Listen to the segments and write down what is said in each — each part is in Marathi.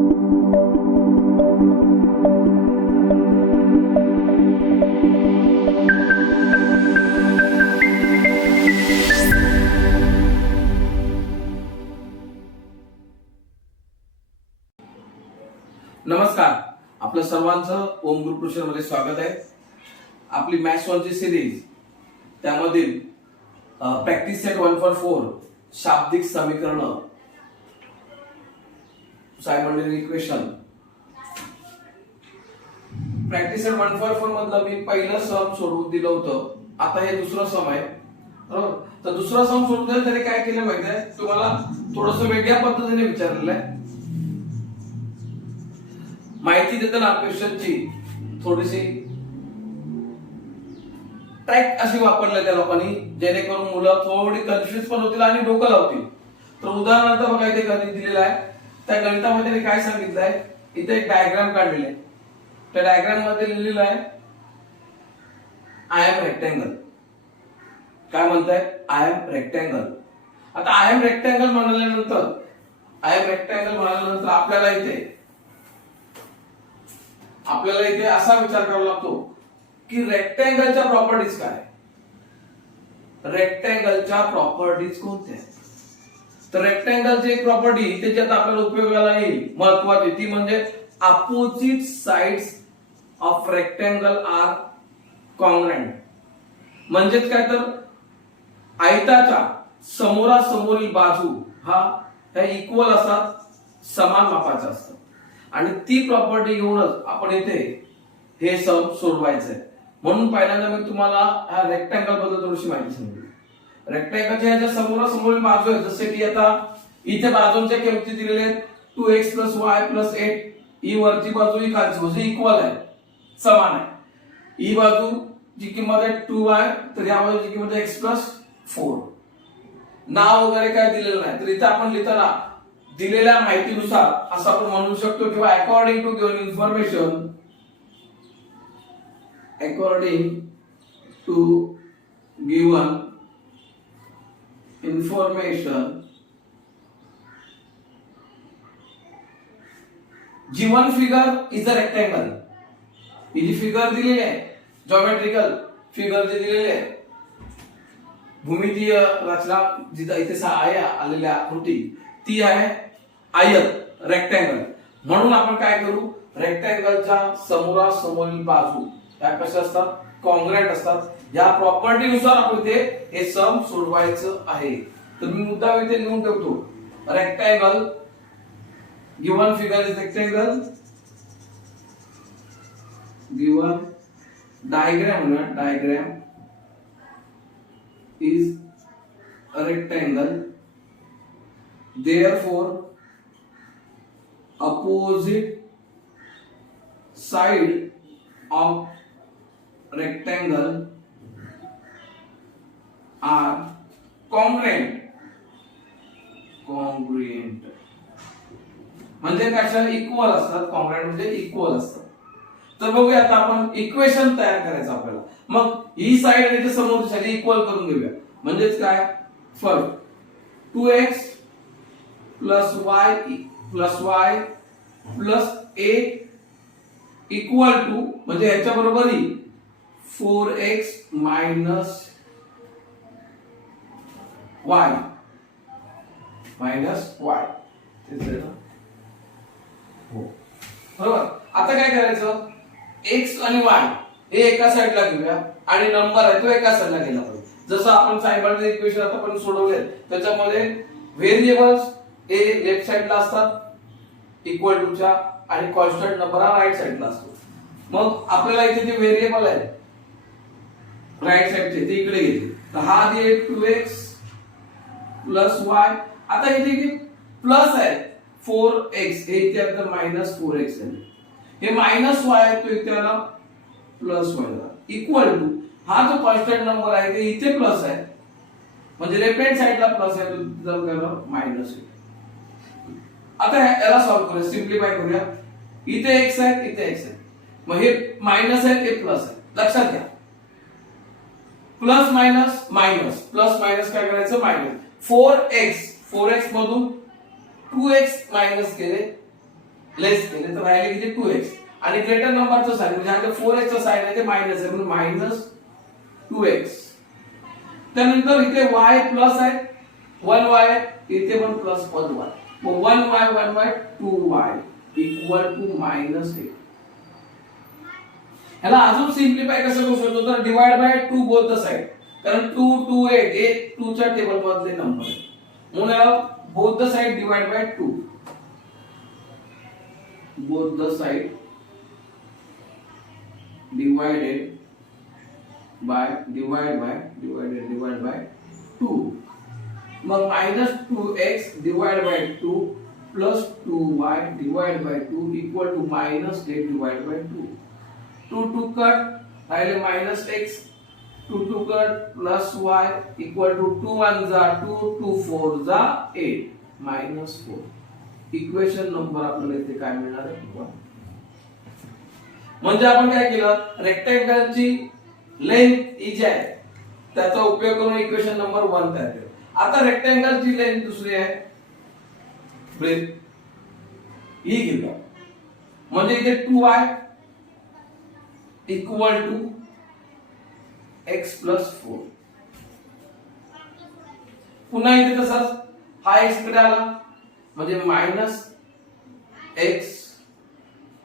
नमस्कार, आपलं सर्वांचं ओम गुरुकृष्ण मध्ये स्वागत आहे. आपली मॅथ्स 1 ची सिरीज त्यामधील प्रॅक्टिस सेट 144 शाब्दिक समीकरण सायमल्टेनियस इक्वेशन. प्रॅक्टिस सेट 144 मधलं मी पहिलं सम सोडवून दिलं होतं. आता हे दुसरं सम आहे, बरोबर. तर दुसरा सम सोडून दिलं तरी काय केलं माहिती आहे तुम्हाला, थोडंसं वेगळ्या पद्धतीने विचारलेलं आहे. माहिती देताना क्वेश्चनची थोडीशी ट्रॅक अशी वापरली त्या लोकांनी, जेणेकरून मुलं थोडी कन्फ्युज पण होतील आणि डोकं लावतील. तर उदाहरणार्थ बघा, इथे गणित दिलेलं आहे. त्या गणितामध्ये काय सांगितलंय, इथे एक डायग्राम काढलेला आहे. त्या डायग्राम मध्ये लिहिलेलं आहे आय एम रेक्टँगल. काय म्हणताय, आय एम रेक्टँगल. आता आय एम रेक्टँगल म्हणाल्यानंतर आपल्याला इथे असा विचार करावा लागतो की रेक्टँगलच्या प्रॉपर्टीज काय, रेक्टँगलच्या प्रॉपर्टीज कोणत्या. तर रेक्टँगलची एक प्रॉपर्टी त्याच्यात आपल्याला उपयोगाला येईल महत्वाची, ती म्हणजे opposite sides of rectangle are congruent. म्हणजेच काय, तर आयताच्या समोरासमोरील बाजू ह्या इक्वल असतात, समान मापाच्या असतात. आणि ती प्रॉपर्टी घेऊनच आपण इथे हे सम सोडवायचंय. म्हणून पहिल्यांदा मी तुम्हाला ह्या रेक्टँगल बद्दल थोडीशी माहिती सांगितली. रेक्टँगलच्या ह्याच्या समोरासमोरील बाजू आहे, जसे की आता इथे बाजूंच्या किमती दिलेल्या आहेत 2x + y + 8. ही वरची बाजू ही खालची बाजू इक्वल आहे, समान आहे. ही बाजू जी किंमत आहे 2y, तर या बाजूची किंमत आहे x + 4. नाव वगैरे काय दिलेलं नाही, तर इथे आपण लिहिताना दिलेल्या माहितीनुसार असं आपण म्हणू शकतो किंवा according to given information, given figure is a rectangle. ही जी फिगर दिलेली आहे, जॉमेट्रिकल फिगर जी दिलेली आहे, भूमितीय रचना जिथे इथे आलेल्या आकृती, ती आहे आयत, रेक्टँगल. म्हणून आपण काय करू, रेक्टँगलच्या समोरासमोरील बाजू या कशा असतात, कॉन्ग्रुएंट असतात. या प्रॉपर्टी नुसार आपण इथे हे सम सोडवायचं आहे. तर मी मुद्दा इथे लिहून ठेवतो, rectangle, given figure is rectangle, given diagram is a rectangle, therefore opposite side of rectangle are congruent. म्हणजे कशाला इक्वल असतात, कॉन्ग्रुएंट म्हणजे इक्वल असतात. तर बघूया आता आपण इक्वेशन तयार करायचं आपल्याला. मग ही साइड आणि ते समोरची साइड इक्वल करून घेऊया. म्हणजेच काय, first 2x + y + 8 equal to, म्हणजे ह्याच्या बरोबरी 4x - y हो, बरोबर. आता काय करायचं, x आणि y हे एका साइडला घेऊया आणि नंबर आहे तो एका साइडला गेला पाहिजे. जसं आपण सायमल्टेनियस इक्वेशन आता पण सोडवले, त्याच्यामध्ये व्हेरिएबल्स हे लेफ्ट साइडला असतात इक्वल टू च्या, आणि कॉन्स्टंट नंबर हा राइट साइडला असतो. मग आपल्याला इथे जे व्हेरिएबल आहे राइट साइडचे ते इकडे घेतले. तर हा आहे 2x + y. आता इथे प्लस आहे 4x, हे इथे आता -4x आहे. हे -y आहे, तो इथे आला +y इक्वल टू, हा जो कॉन्स्टंट नंबर आहे ते इथे प्लस आहे, म्हणजे लेफ्ट हँड साइडला प्लस आहे, तो जर मायनस आहे. आता याला सॉल्व्ह करूया, सिम्प्लिफाय करूया. इथे x आहे, इथे x आहे, मग हे मायनस आहे, हे प्लस आहे. लक्षात घ्या, plus minus minus, plus minus काय करायचं, मायनस. 4x मधून 2x मायनस केले, लेस केले तर राहिले किती 2x आणि ग्रेटर नंबरचं साइन म्हणजे हा जो 4x चा साइन आहे ते मायनस आहे म्हणून मायनस 2x. त्यानंतर इथे y प्लस आहे 1y इथे पण प्लस 1y मग 1y 2y equal to minus 8. ह्याला अजून सिम्प्लिफाय कसं करू शकतो तर divide by 2 both the side कारण 2 2 8 हे 2 च्या टेबल मधले नंबर आहे म्हणून याला both the side divide by 2 both the side divided by 2 मग minus 2x divided by 2 plus 2y divided by 2 equal to minus 8 divided by 2 2 cut राहिले minus x 2 cut plus y equal to 2 1 जा 2 2 4 जा 8 minus 4 इक्वेशन नंबर आपल्याला इथे काय मिळणार आहे 1. म्हणजे आपण काय केलं रेक्टँगलची लेंथ ही जी आहे त्याचा उपयोग करून इक्वेशन नंबर 1 तयार केलं. आता रेक्टँगलची लेंथ दुसरी आहे ब्रेथ ही घेऊया म्हणजे इथे 2y equal to x plus 4 पुन्हा इथे तसाच हा x कडे आला म्हणजे minus x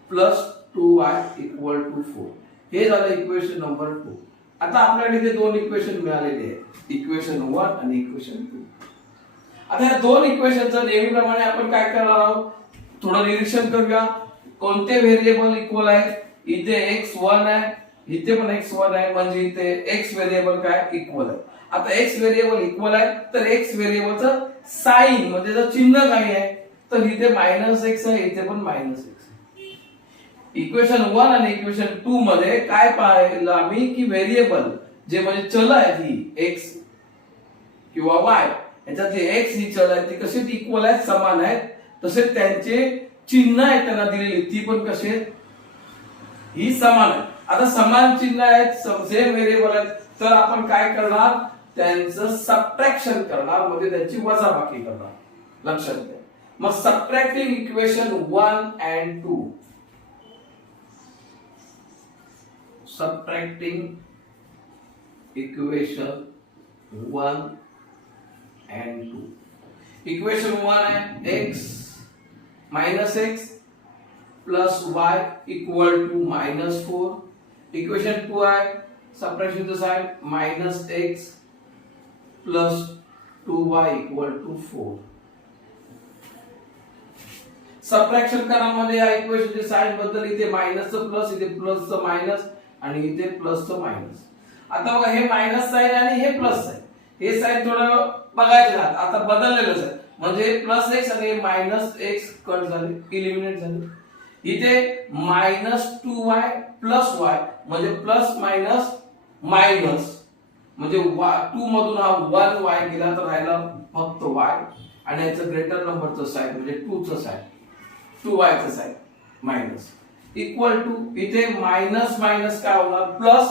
plus 2y equal to 4 हे झालं इक्वेशन नंबर 2. आता आपल्याकडे इथे दोन इक्वेशन मिळालेले आहेत इक्वेशन 1 आणि इक्वेशन 2. आता या दोन इक्वेशनचं नेहमीप्रमाणे आपण काय करणार आहोत थोडं निरीक्षण करूया कोणते व्हेरिएबल इक्वल आहेत इथे x 1 आहे इथे पण x 1 आहे म्हणजे इथे x व्हेरिएबल काय इक्वल आहे. आता x व्हेरिएबल इक्वल आहे तर x व्हेरिएबलचं साइन म्हणजे जर चिन्ह काय आहे तर इथे -x आहे इथे पण -x. इक्वेशन 1 आणि इक्वेशन 2 मध्ये काय पाहिलं आम्ही की व्हेरिएबल जे म्हणजे चल आहेत ही x किंवा y याच्यात जे x ही चल आहे ती कशी इक्वल आहेत समान आहेत तसेच त्यांचे चिन्ह आहे त्यांना दिलेली ती पण कशी आहेत ही समान आहे. आता समान चिन्ह आहेत सेम व्हेरिएबल आहेत तर आपण काय करणार त्यांचं सबट्रॅक्शन करणार म्हणजे त्यांची वजाबाकी करणार लक्षात घ्या. मग subtracting equation 1 and 2 subtracting equation 1 and 2 equation 1 आहे x -x plus y equal to -4 equation 2 आहे subtraction the side -x plus 2y equal to 4. Subtraction करण्यामध्ये या इक्वेशनचे साइन बद्दल इथे मायनसचं प्लस इथे प्लसचं मायनस आणि इथे प्लसचं मायनस. आता बघा हे मायनस साइन आणि हे प्लस साइन हे साइन थोडं बघायचं आहे आता बदललेलंच आहे म्हणजे +x आणि -x कट झाले इलिमिनेट झाले. इथे -2y + y म्हणजे प्लस मायनस मायनस म्हणजे 2 मधून हा 1y गेला तर राहिला फक्त y आणि याचं ग्रेटर नंबरचं साइन म्हणजे 2 चं साइन 2y चं साइन मायनस इक्वल टू इथे मायनस मायनस काय होणार प्लस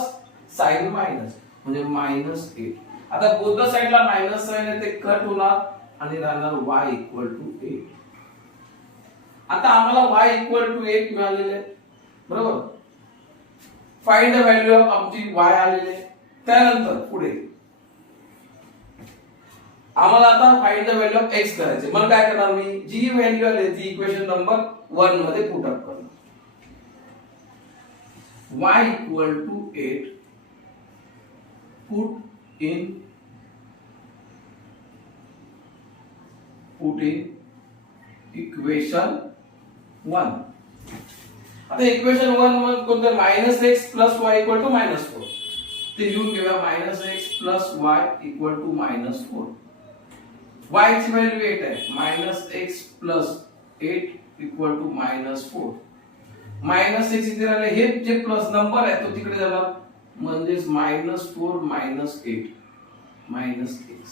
साइन मायनस म्हणजे -8. आता बोथ साइडला मायनस साइन आहे ते कट होणार आणि राहणार y इक्वल टू 8. आता आम्हाला y इक्वल टू 8 मिळालेले बरोबर. फाइंड द व्हॅल्यू ऑफ आमची y आलेले त्यानंतर पुढे आम्हाला आता find the value of x करायचे. मग काय करणार मी जी व्हॅल्यू आली ती इक्वेशन नंबर 1 मध्ये पुट अप करणार. y equal to 8 put in equation 1. आता इक्वेशन 1 मध्ये कोणतं -x + y = -4 ते लिहून घेऊया -x + y = -4. y ची व्हॅल्यू 8 आहे -x + 8 = -4. -x इथे राहिले हे जे प्लस नंबर आहे तो तिकडे जाणार म्हणजे -4 -8 -x.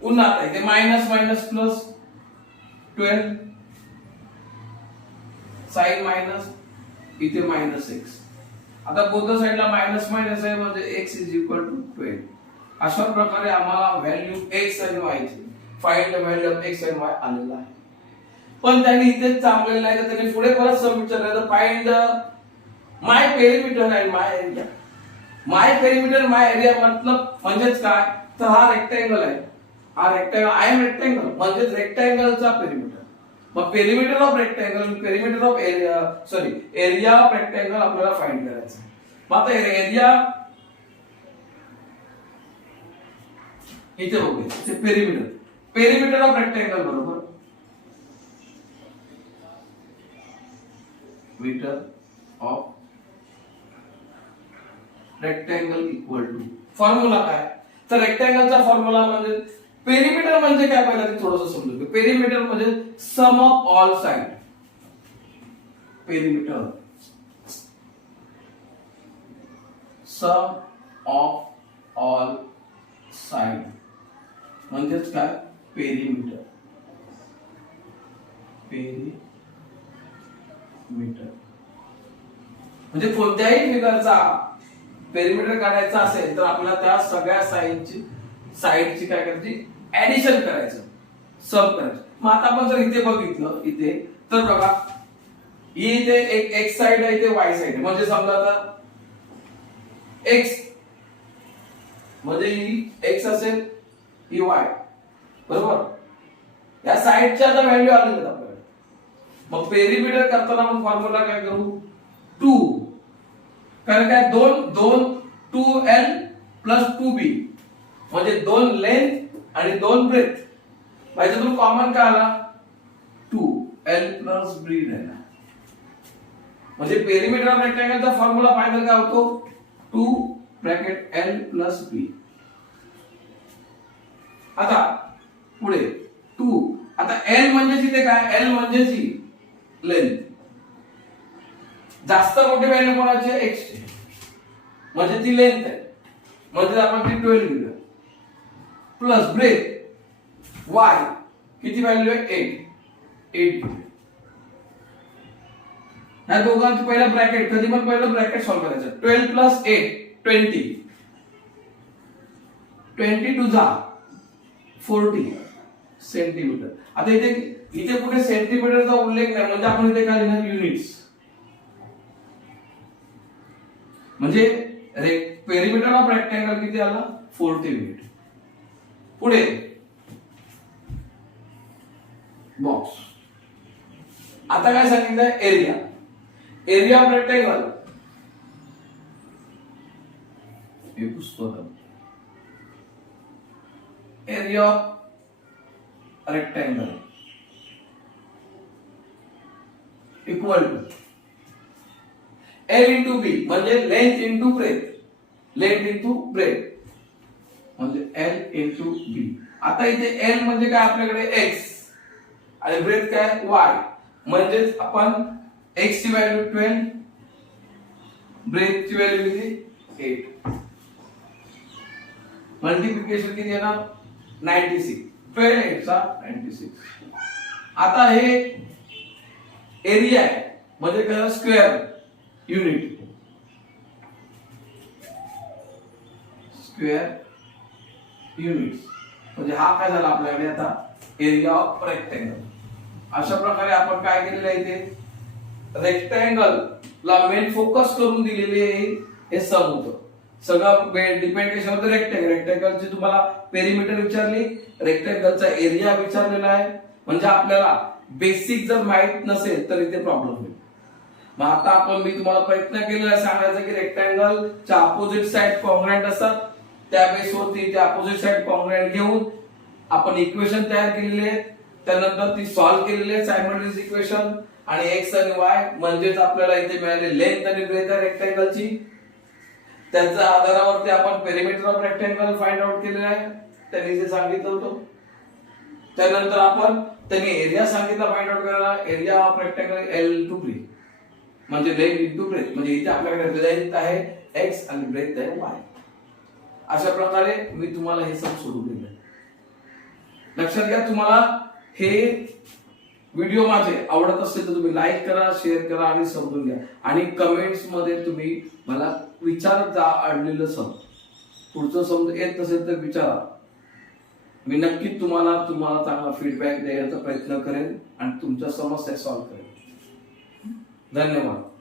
पुन्हा आता इथे minus minus plus 12 sign minus इथे -x. आता बोथ साइडला मायनस मायनस आहे म्हणजे x = 12. अशा प्रकारे आम्हाला व्हॅल्यू x आणि y ची find the value of x आणि y आलेला आहे. पण त्यांनी इथेच थांबलेलं नाही, तर त्यांनी पुढे परत सम विचारलं, find my perimeter and my area. My perimeter my area मतलब म्हणजेच काय, तर हा रेक्टँगल आहे, हा रेक्टँगल आय एम रेक्टँगल म्हणजेच रेक्टँगलचा पेरिमीटर. मग perimeter of rectangle, perimeter of area, sorry area of rectangle आपल्याला फाइंड करायचं. मग आता एरिया इथे बघूया, पेरिमीटर, पेरिमीटर ऑफ रेक्टँगल बरोबर metre of rectangle equal to, formula काय, तर रेक्टँगलचा फॉर्म्युला म्हणजे पेरिमीटर म्हणजे काय, पहिला ते थोडंसं समजून घेऊ. पेरिमीटर म्हणजे sum of all side, perimeter sum of all side म्हणजेच काय, पेरिमीटर. पेरिमीटर म्हणजे कोणत्याही फिगरचा पेरिमीटर काढायचा असेल तर आपल्याला त्या सगळ्या साइडची काय करायची, ऍडिशन करायचं, सम करायचं. मग आता आपण जर इथे बघितलं, इथे तर बघा, ही इथे एक एक्स साइड आहे, इथे वाय साइड आहे. म्हणजे समजा आता एक्स म्हणजे ही एक्स असेल, ही वाय, बरोबर. या साइडच्या आता व्हॅल्यू आलेल्या आपल्याला. मग पेरिमीटर करताना आपण फॉर्म्युला काय करू, 2, कारण काय, 2l प्लस 2b म्हणजे 2 लेंथ आणि 2 ब्रेथ. याच्यातून कॉमन काय आला, 2l प्लस b राहिला. म्हणजे पेरिमीटर ऑफ रेक्टँगलचा फॉर्म्युला फायनल काय होतो, 2 ब्रॅकेट l प्लस b. आता पुढे 2, आता l म्हणजे इथे काय, l म्हणजे ही लेंथ. जास्त मोठी व्हॅल्यू कोणाची आहे, x ची, म्हणजे ती लेंथ आहे, म्हणजे आपण ती 12 घेऊया. प्लस ब्रेथ y किती व्हॅल्यू आहे, 8 ह्या दोघांची पहिला ब्रॅकेट, कधी पण पहिलं ब्रॅकेट सॉल्व्ह करायचं. 12 प्लस 8 20, 20 टू जा 40 सेंटीमीटर. आता इथे कुठे सेंटीमीटरचा उल्लेख नाही, म्हणजे आपण इथे काय लिहिणार, युनिट्स. म्हणजे पेरिमीटर ऑफ रेक्टँगल किती आला, 40 युनिट. पुढे बॉक्स. आता काय सांगितलंय, एरिया, एरिया ऑफ रेक्टँगल, हे पुस्तक, area of rectangle equal to L into B म्हणजे length into breadth, length into breadth म्हणजे L इंटू बी. आता इथे L म्हणजे काय, आपल्याकडे x आणि ब्रेथ काय, y. म्हणजे आपण x ची व्हॅल्यू 12, ब्रेथ ची व्हॅल्यू किती, 8. मल्टिप्लिकेशन किती येणार, 96. 12 8 चा 96. आता हे एरिया आहे, म्हणजे काय, स्क्वेअर युनिट, स्क्वेअर युनिट्स. म्हणजे हा काय झाला आपल्याकडे आता एरिया ऑफ रेक्टँगल. अशा प्रकारे आपण काय केलेलं आहे, इथे रेक्टँगल ला मेन फोकस करून दिलेले हे सम होतं. सगळं डिपेंड कशावर, रेक्टँगलची तुम्हाला पेरिमीटर विचारली, रेक्टँगलचा एरिया विचारलेला आहे. म्हणजे आपल्याला बेसिक जर माहित नसेल तर इथे प्रॉब्लेम होईल. मग आता आपण, मी तुम्हाला प्रयत्न केलेला आहे सांगायचं की रेक्टँगलच्या अपोजिट साइड कॉन्ग्रुएंट असतात, त्या बेसवरती त्या अपोजिट साइड कॉन्ग्रुएंट घेऊन आपण इक्वेशन तयार केलेली आहे. त्यानंतर ती सॉल्व्ह केलेली आहे सायमल्टेनियस इक्वेशन, आणि x आणि y म्हणजेच आपल्याला इथे मिळाले लेंथ आणि ब्रेथ आहे रेक्टँगलची. त्याच्या आधारावरती आपण perimeter of rectangle find out केलेला आहे, त्यांनी जे सांगितलं होतं. त्यानंतर आपण त्यांनी एरिया सांगितला फाइंड आउट करायला, area of rectangle L to B म्हणजे लेंथ इंटू ब्रेथ. म्हणजे इथे आपल्याकडे लेंथ आहे x आणि ब्रेथ आहे y. अशा प्रकारे मी तुम्हाला हे सब सोडून दिलं. लक्षात घ्या, तुम्हाला हे व्हिडिओ माझे आवडत असेल तर तुम्ही लाईक करा, शेअर करा आणि समजून घ्या. आणि कमेंट्स मध्ये तुम्ही मला विचारत जा, अडलेलं सम पुढचं समज येत नसेल तर विचारा, मी नक्कीच तुम्हाला चांगला फीडबॅक द्यायचा प्रयत्न करेन आणि तुमच्या समस्या सॉल्व्ह करेन. धन्यवाद.